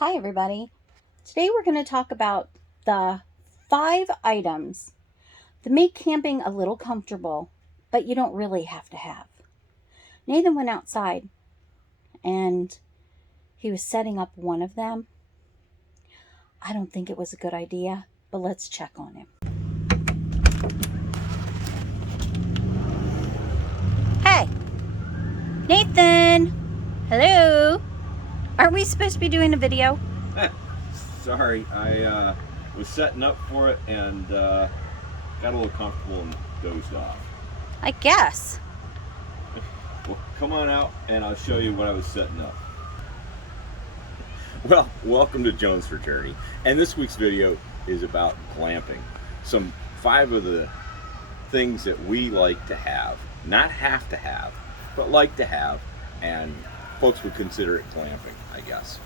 Hi everybody. Today we're going to talk about the 5 items that make camping a little comfortable, but you don't really have to have. Nathan went outside and he was setting up one of them. I don't think it was a good idea, but let's check on him. Hey! Nathan! Hello! Aren't we supposed to be doing a video? Sorry, I was setting up for it and got a little comfortable and dozed off. I guess. Well, come on out and I'll show you what I was setting up. Well, welcome to Jones for Journey. And this week's video is about glamping. Some 5 of the things that we like to have. Not have to have, but like to have. And folks would consider it glamping, I guess.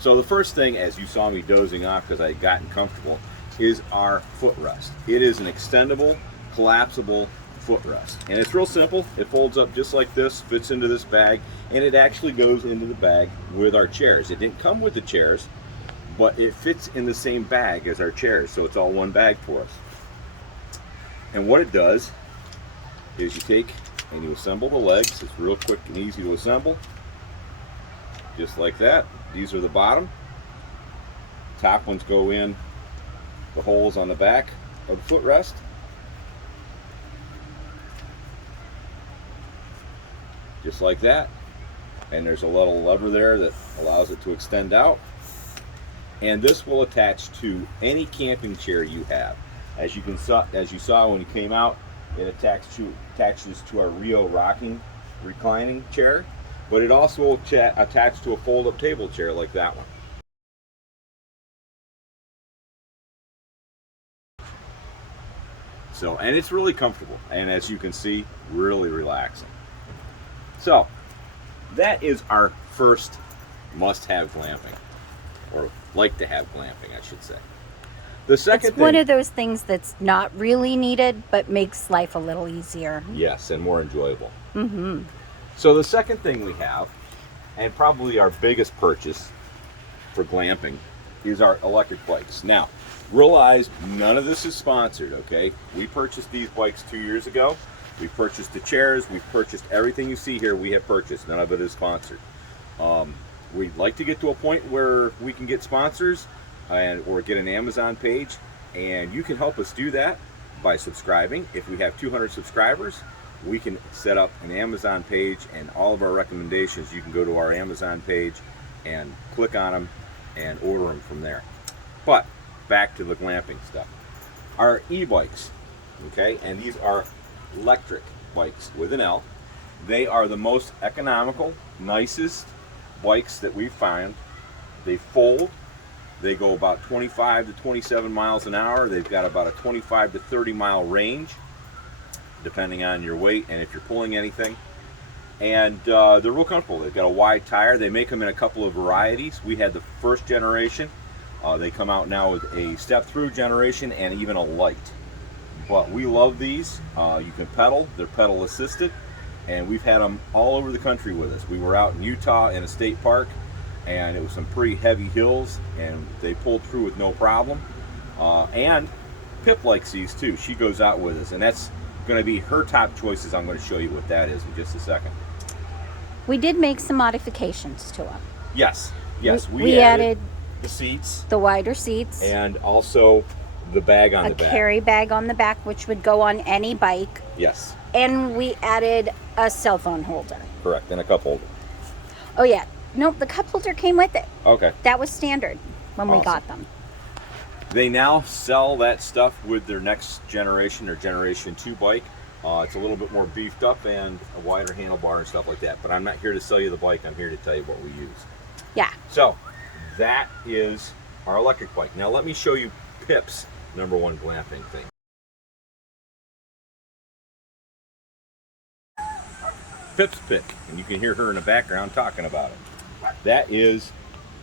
So the first thing, as you saw me dozing off because I had gotten comfortable, is our footrest. It is an extendable, collapsible footrest. And it's real simple. It folds up just like this, fits into this bag, and it actually goes into the bag with our chairs. It didn't come with the chairs, but it fits in the same bag as our chairs, so it's all one bag for us. And what it does is you take and you assemble the legs. It's real quick and easy to assemble. Just like that. These are the bottom. Top ones go in the holes on the back of the footrest. Just like that. And there's a little lever there that allows it to extend out. And this will attach to any camping chair you have. As you saw when it came out, it attaches to our Rio rocking reclining chair. But it also will attach to a fold-up table chair like that one. So, and it's really comfortable, and as you can see, really relaxing. So, that is our first must-have glamping, or like to have glamping, I should say. The second thing, one of those things that's not really needed, but makes life a little easier. Yes, and more enjoyable. Mm-hmm. So the second thing we have, and probably our biggest purchase for glamping, is our electric bikes. Now, realize none of this is sponsored, okay? We purchased these bikes 2 years ago. We purchased the chairs. We've purchased everything you see here we have purchased. None of it is sponsored. We'd like to get to a point where we can get sponsors or get an Amazon page, and you can help us do that by subscribing. If we have 200 subscribers, we can set up an Amazon page, and all of our recommendations, you can go to our Amazon page and click on them and order them from there. But back to the glamping stuff. Our e-bikes, okay, and these are electric bikes with an L. They are the most economical, nicest bikes that we've found. They fold. They go about 25 to 27 miles an hour. They've got about a 25 to 30 mile range, depending on your weight and if you're pulling anything. And they're real comfortable. They've got a wide tire. They make them in a couple of varieties. We had the first generation. They come out now with a step-through generation and even a light. But we love these. You can pedal. They're pedal assisted. And we've had them all over the country with us. We were out in Utah in a state park, and it was some pretty heavy hills, and they pulled through with no problem. And Pip likes these too. She goes out with us, and that's going to be her top choices. I'm going to show you what that is in just a second. We did make some modifications to them. Yes, we added the seats, the wider seats, and also the bag on the back. A carry bag on the back, which would go on any bike. Yes. And we added a cell phone holder. Correct, and a cup holder. Oh yeah, nope, the cup holder came with it. Okay. That was standard when we got them. They now sell that stuff with their next generation, their Generation 2 bike. It's a little bit more beefed up and a wider handlebar and stuff like that. But I'm not here to sell you the bike. I'm here to tell you what we use. Yeah. So that is our electric bike. Now let me show you Pip's #1 glamping thing. Pip's pick, and you can hear her in the background talking about it. That is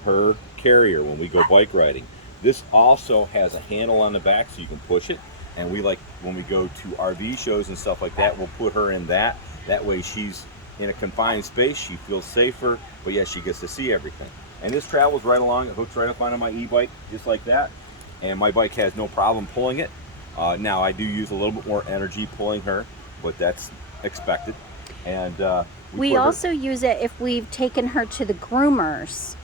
her carrier when we go bike riding. This also has a handle on the back so you can push it, and we like when we go to RV shows and stuff like that, we'll put her in that. That way she's in a confined space, she feels safer, but yes, she gets to see everything. And this travels right along. It hooks right up onto my e-bike, just like that. And my bike has no problem pulling it. Now, I do use a little bit more energy pulling her, but that's expected. And we also use it if we've taken her to the groomers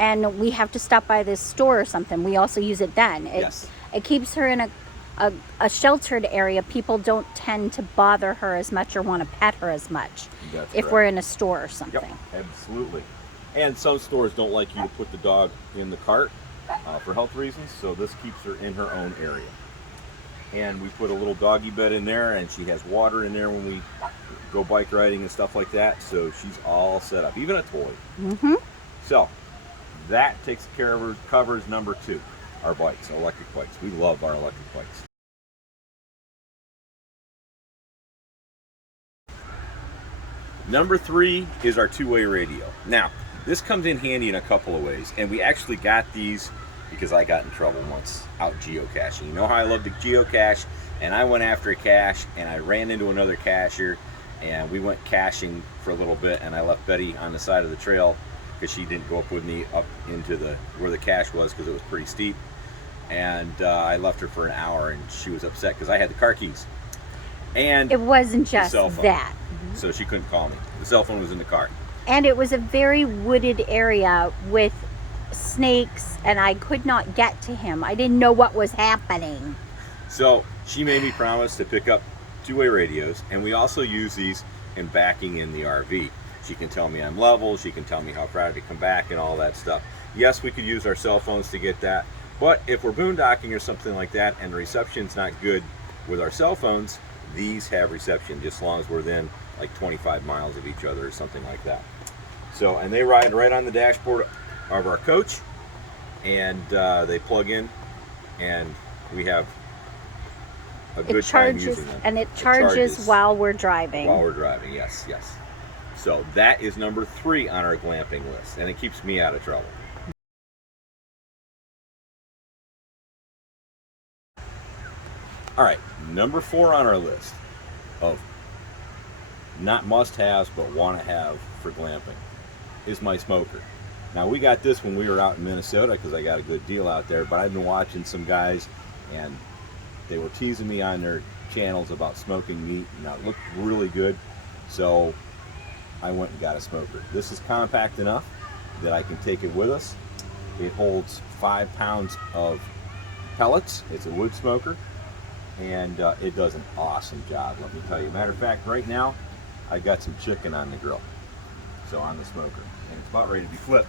and we have to stop by this store or something. We also use it then. Yes. It keeps her in a sheltered area. People don't tend to bother her as much or want to pet her as much. That's if correct. We're in a store or something. Yep, absolutely. And some stores don't like you to put the dog in the cart for health reasons, so this keeps her in her own area. And we put a little doggy bed in there, and she has water in there when we go bike riding and stuff like that, so she's all set up, even a toy. Mm-hmm. So that takes care of covers number 2, our bikes, our electric bikes. We love our electric bikes. Number 3 is our two-way radio. Now, this comes in handy in a couple of ways, and we actually got these because I got in trouble once out geocaching. You know how I love to geocache, and I went after a cache, and I ran into another cacher, and we went caching for a little bit, and I left Betty on the side of the trail because she didn't go up with me up into where the cache was because it was pretty steep. And I left her for an hour, and she was upset because I had the car keys. And it wasn't just that. So she couldn't call me. The cell phone was in the car. And it was a very wooded area with snakes, and I could not get to him. I didn't know what was happening. So she made me promise to pick up two-way radios, and we also use these in backing in the RV. She can tell me I'm level, she can tell me how far to come back and all that stuff. Yes, we could use our cell phones to get that, but if we're boondocking or something like that and the reception's not good with our cell phones, these have reception just as long as we're within like 25 miles of each other or something like that. So, and they ride right on the dashboard of our coach, and they plug in, and we have a good time using them. And it charges while we're driving. While we're driving, yes, yes. So that is number 3 on our glamping list, and it keeps me out of trouble. All right, number 4 on our list of not must-haves but want-to-have for glamping is my smoker. Now, we got this when we were out in Minnesota because I got a good deal out there, but I've been watching some guys, and they were teasing me on their channels about smoking meat, and it looked really good, so I went and got a smoker. This is compact enough that I can take it with us. It holds 5 pounds of pellets. It's a wood smoker, and it does an awesome job, let me tell you. Matter of fact, right now I got some chicken on the grill, so on the smoker, and it's about ready to be flipped.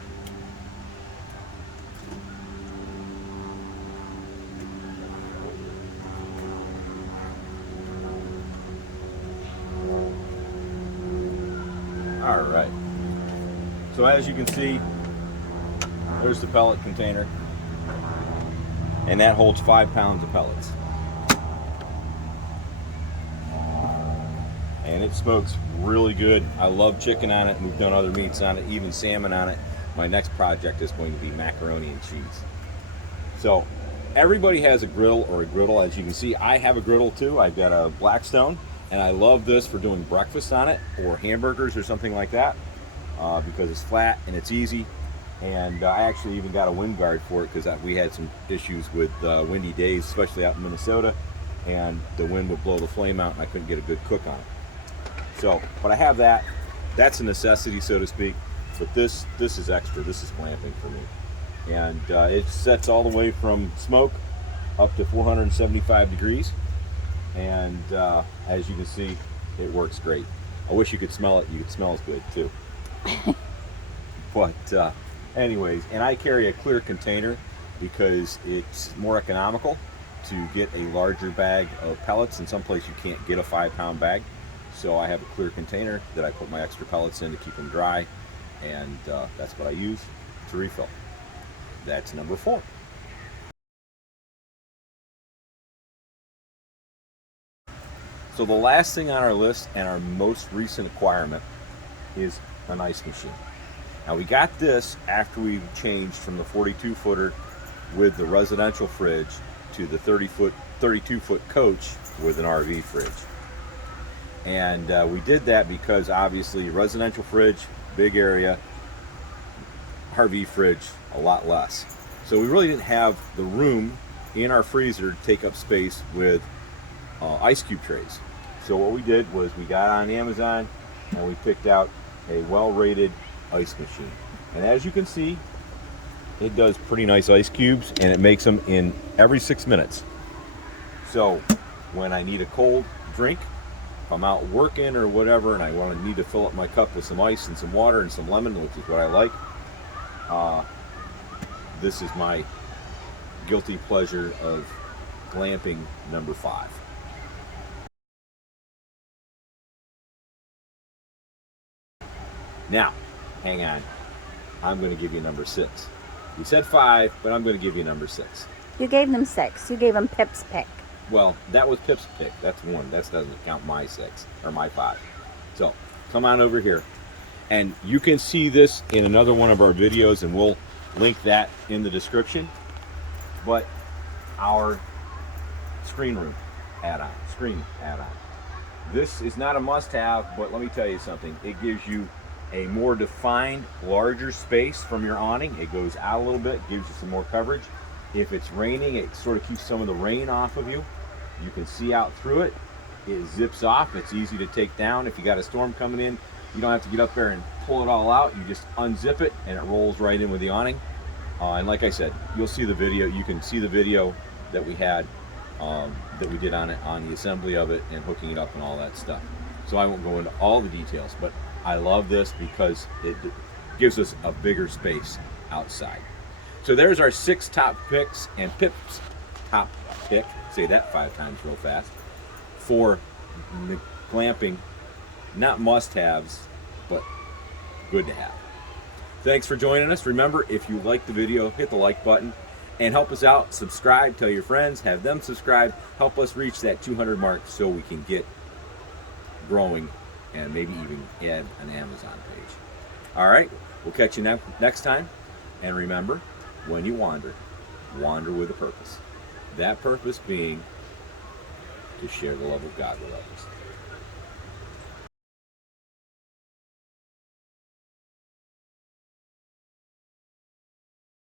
All right, so as you can see, there's the pellet container, and that holds 5 pounds of pellets. And it smokes really good. I love chicken on it, and we've done other meats on it, even salmon on it. My next project is going to be macaroni and cheese. So everybody has a grill or a griddle. As you can see, I have a griddle too. I've got a Blackstone, and I love this for doing breakfast on it or hamburgers or something like that because it's flat and it's easy. And I actually even got a wind guard for it because we had some issues with windy days, especially out in Minnesota, and the wind would blow the flame out and I couldn't get a good cook on it. So, but I have that. That's a necessity, so to speak. But this is extra. This is glamping for me. And it sets all the way from smoke up to 475 degrees. And as you can see, it works great. I wish you could smell it. You could smell as good too. But anyways, and I carry a clear container because it's more economical to get a larger bag of pellets. In some place you can't get a 5-pound bag. So I have a clear container that I put my extra pellets in to keep them dry, and that's what I use to refill. That's number 4. So the last thing on our list and our most recent acquirement is an ice machine. Now we got this after we changed from the 42-footer with the residential fridge to the 32-foot coach with an RV fridge. And we did that because obviously residential fridge, big area, RV fridge a lot less. So we really didn't have the room in our freezer to take up space with ice cube trays. So what we did was we got on Amazon and we picked out a well-rated ice machine. And as you can see, it does pretty nice ice cubes, and it makes them in every 6 minutes. So when I need a cold drink, if I'm out working or whatever and I need to fill up my cup with some ice and some water and some lemon, which is what I like, this is my guilty pleasure of glamping number 5. Now, hang on. I'm going to give you number 6. You said 5, but I'm going to give you number 6. You gave them 6. You gave them Pip's pick. Well, that was Pip's pick. That's 1. That doesn't count my 6 or my 5. So come on over here, and you can see this in another one of our videos, and we'll link that in the description. But our screen add-on. This is not a must-have, but let me tell you something. It gives you a more defined, larger space from your awning. It goes out a little bit, gives you some more coverage. If it's raining, it sort of keeps some of the rain off of you. You can see out through it. It zips off. It's easy to take down. If you got a storm coming in, you don't have to get up there and pull it all out. You just unzip it and it rolls right in with the awning. And like I said, you'll see the video. You can see the video that we had, that we did on it, on the assembly of it and hooking it up and all that stuff. So I won't go into all the details, but I love this because it gives us a bigger space outside. So there's our 6 top picks and Pip's top pick, say that 5 times real fast, for glamping. Not must-haves, but good to have. Thanks for joining us. Remember, if you like the video, hit the like button and help us out. Subscribe, tell your friends, have them subscribe. Help us reach that 200 mark so we can get growing and maybe even add an Amazon page. All right, we'll catch you next time. And remember, when you wander with a purpose. That purpose being to share the love of God with others.